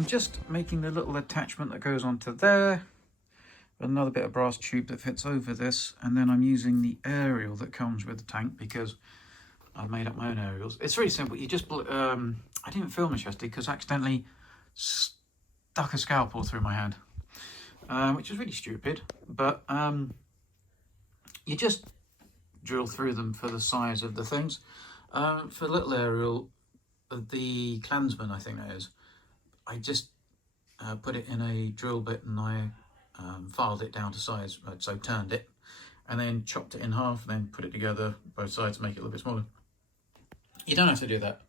I'm just making the little attachment that goes onto there. Another bit of brass tube that fits over this, and then I'm using the aerial that comes with the tank because I've made up my own aerials. It's really simple. You just I didn't film this yesterday because I accidentally stuck a scalpel through my hand, which was really stupid, but you just drill through them for the size of the things. For little aerial, the Clansman, I think that is, I just put it in a drill bit and I filed it down to size, so turned it and then chopped it in half and then put it together both sides to make it a little bit smaller. You don't have to do that,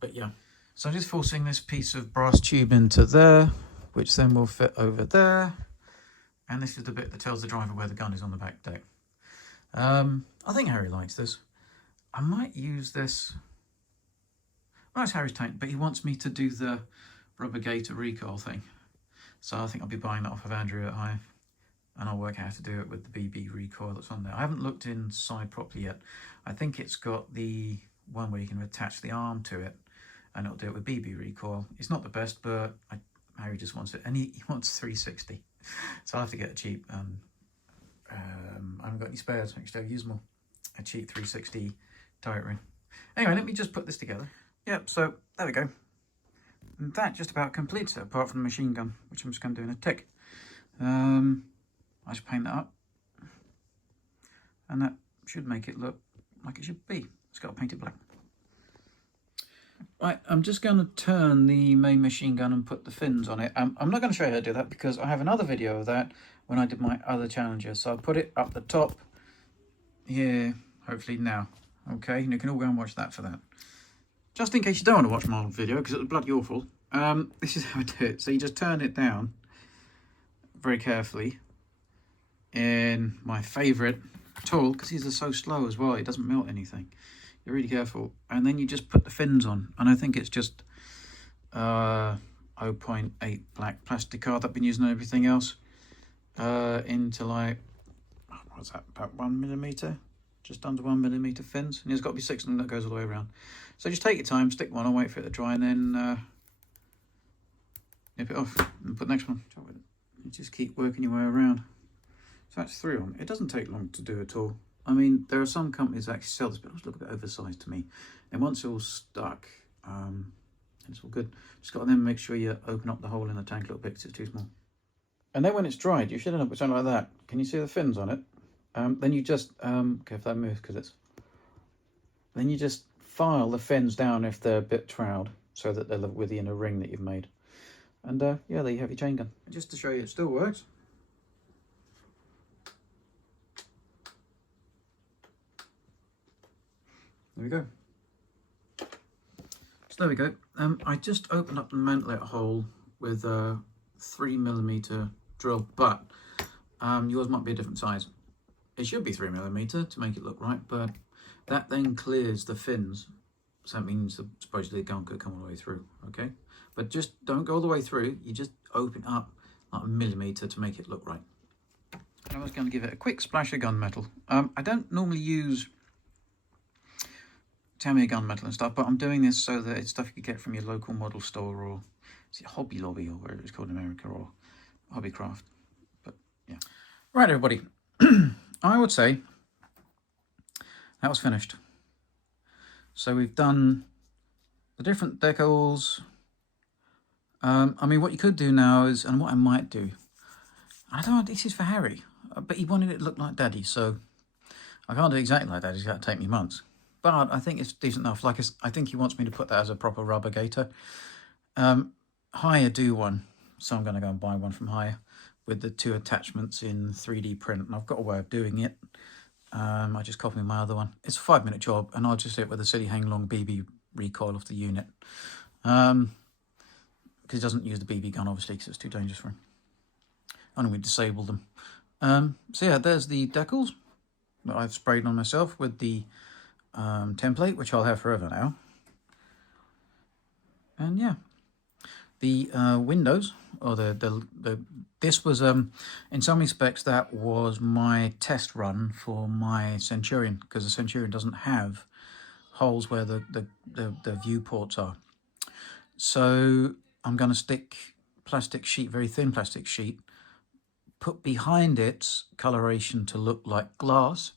but yeah. So I'm just forcing this piece of brass tube into there, which then will fit over there, and this is the bit that tells the driver where the gun is on the back deck. I think Harry likes this. I might use this. Well, it's Harry's tank, but he wants me to do the rubber gator recoil thing. So I think I'll be buying that off of Andrew at High, and I'll work out how to do it with the BB recoil that's on there. I haven't looked inside properly yet. I think it's got the one where you can attach the arm to it, and it'll do it with BB recoil. It's not the best, but Harry just wants it, and he wants 360. So I'll have to get a cheap, I haven't got any spares, actually I'll use more. A cheap 360 turret ring. Anyway, let me just put this together. Yep, so there we go. And that just about completes it, apart from the machine gun, which I'm just going to do in a tick. I just paint that up, and that should make it look like it should be. It's got to paint it black. Right, I'm just going to turn the main machine gun and put the fins on it. I'm not going to show you how to do that because I have another video of that when I did my other challenges. So I'll put it up the top here, hopefully now. Okay, and you can all go and watch that for that. Just in case you don't want to watch my old video, because it was bloody awful, this is how I do it. So you just turn it down very carefully in my favourite tool, because these are so slow as well, it doesn't melt anything. You're really careful. And then you just put the fins on. And I think it's just 0.8 black plastic card that I've been using on everything else. Into like, what's that, about 1mm? Just under 1mm fins, and there's got to be 6 of them that goes all the way around. So just take your time, stick one on, wait for it to dry, and then nip it off and put the next one. You just keep working your way around. So that's 3 on. It doesn't take long to do at all. I mean, there are some companies that actually sell this, but it looks a bit oversized to me. And once it's all stuck, it's all good. Just got to then make sure you open up the hole in the tank a little bit because it's too small. And then when it's dried, you should end up with something like that. Can you see the fins on it? Then you just, okay, if that moves, because it's, then you just file the fins down if they're a bit trowed, so that they're within a ring that you've made. And yeah, there you have your chain gun. Just to show you it still works. There we go. So there we go. I just opened up the mantlet hole with a 3mm drill, but yours might be a different size. It should be 3mm to make it look right, but that then clears the fins. So that means that supposedly the gun could come all the way through, okay? But just don't go all the way through. You just open up like 1mm to make it look right. And I was going to give it a quick splash of gunmetal. I don't normally use Tamiya gunmetal and stuff, but I'm doing this so that it's stuff you could get from your local model store, or is it Hobby Lobby, or whatever it's called in America, or Hobbycraft. But yeah. Right, everybody. I would say that was finished. So we've done the different decals. I mean, what you could do now is, and what I might do, I don't know, this is for Harry, but he wanted it to look like Daddy, so I can't do exactly like that. It's got to take me months. But I think it's decent enough. Like, I think he wants me to put that as a proper rubber gator. Hire do one, so I'm going to go and buy one from Hire with the 2 attachments in 3D print, and I've got a way of doing it. I just copied my other one. It's a 5-minute job, and I'll just do it with a silly Heng long BB recoil off the unit. Because it doesn't use the BB gun, obviously, because it's too dangerous for him. Only we disable them. So yeah, there's the decals that I've sprayed on myself with the template, which I'll have forever now. And yeah, the windows, or this was in some respects that was my test run for my Centurion, because the Centurion doesn't have holes where the viewports are. So I'm going to stick plastic sheet, very thin plastic sheet, put behind its coloration to look like glass,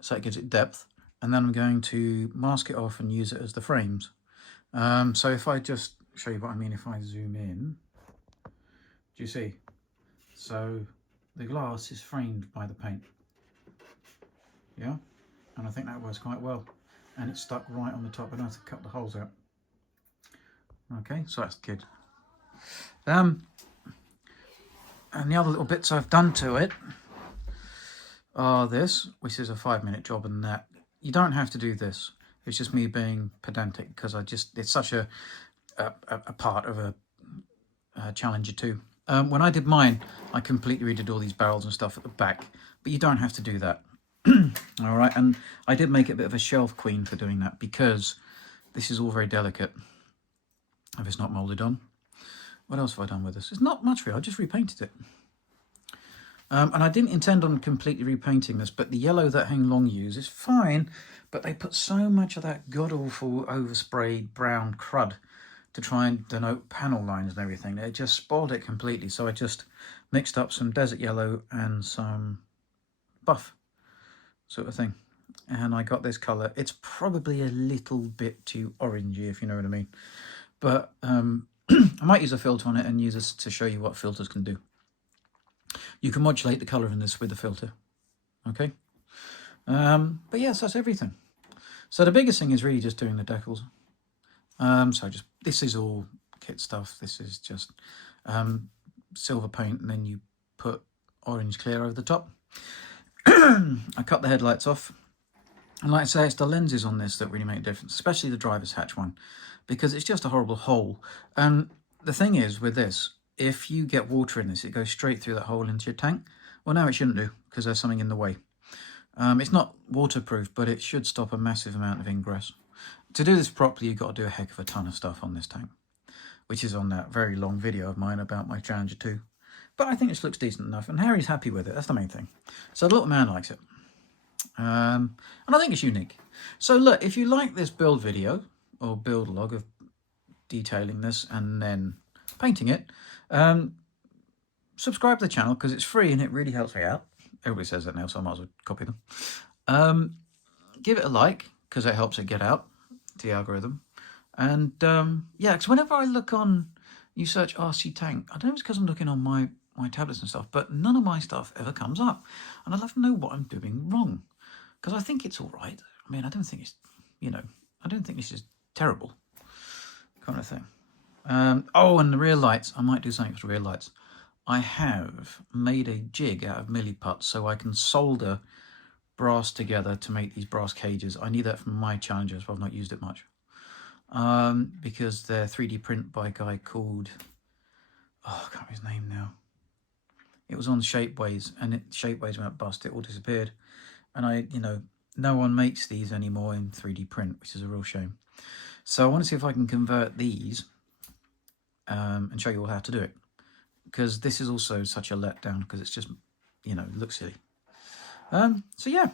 so it gives it depth, and then I'm going to mask it off and use it as the frames. So if I just show you what I mean, if I zoom in, do you see? So the glass is framed by the paint. Yeah, and I think that works quite well. And it's stuck right on the top. I don't have to cut the holes out. Okay, so that's good. And the other little bits I've done to it are this, which is a 5-minute job, and that. You don't have to do this. It's just me being pedantic, because it's such a part of a Challenger 2. When I did mine, I completely redid all these barrels and stuff at the back, but you don't have to do that. All right, and I did make it a bit of a shelf queen for doing that, because this is all very delicate if it's not moulded on. What else have I done with this? It's not much really, I just repainted it. And I didn't intend on completely repainting this, but the yellow that Heng Long used is fine, but they put so much of that god-awful oversprayed brown crud to try and denote panel lines and everything. It just spoiled it completely, so I just mixed up some desert yellow and some buff sort of thing. And I got this colour. It's probably a little bit too orangey, if you know what I mean. But I might use a filter on it and use this to show you what filters can do. You can modulate the colour in this with the filter. Okay. But yes, that's everything. So the biggest thing is really just doing the decals. So this is all kit stuff. This is just silver paint, and then you put orange clear over the top. I cut the headlights off, and like I say, it's the lenses on this that really make a difference, especially the driver's hatch one, because it's just a horrible hole. And the thing is with this, if you get water in this, it goes straight through that hole into your tank. Well, no, it shouldn't do, because there's something in the way. It's not waterproof, but it should stop a massive amount of ingress. To do this properly, you've got to do a heck of a ton of stuff on this tank, which is on that very long video of mine about my Challenger 2. But I think this looks decent enough, and Harry's happy with it. That's the main thing. So the little man likes it. And I think it's unique. So look, if you like this build video, or build log of detailing this and then painting it, subscribe to the channel, because it's free and it really helps me out. Everybody says that now, so I might as well copy them. Give it a like, because it helps it get out, the algorithm. And yeah, because whenever I look on, you search rctank, I don't know if it's because I'm looking on my tablets and stuff, but none of my stuff ever comes up. And I'd love to know what I'm doing wrong, because I think it's all right. I mean, I don't think it's, I don't think this is terrible kind of thing. Oh, and the rear lights, I might do something for the rear lights. I have made a jig out of milliput so I can solder brass together to make these brass cages. I need that from my Challengers, but I've not used it much. Because they're 3D print by a guy called, oh, I can't remember his name now. It was on Shapeways, and Shapeways went bust, it all disappeared. And no one makes these anymore in 3D print, which is a real shame. So I want to see if I can convert these and show you all how to do it. Because this is also such a letdown, because it's just, it looks silly. So yeah,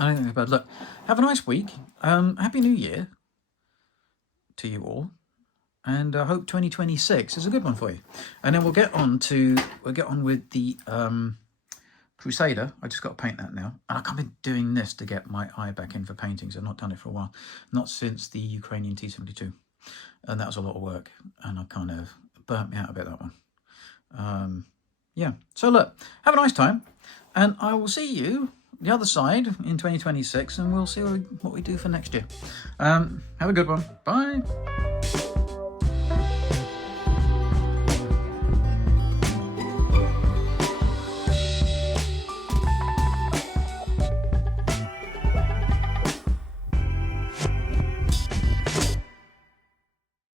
I don't think it's bad. Look, have a nice week. Happy New Year to you all, and I hope 2026 is a good one for you. And then we'll get on with the Crusader. I just got to paint that now, and I can't be doing this to get my eye back in for paintings. I've not done it for a while, not since the Ukrainian T-72, and that was a lot of work, and I kind of burnt me out a bit, that one. Yeah, so look, have a nice time, and I will see you the other side in 2026, and we'll see what we do for next year. Have a good one. Bye.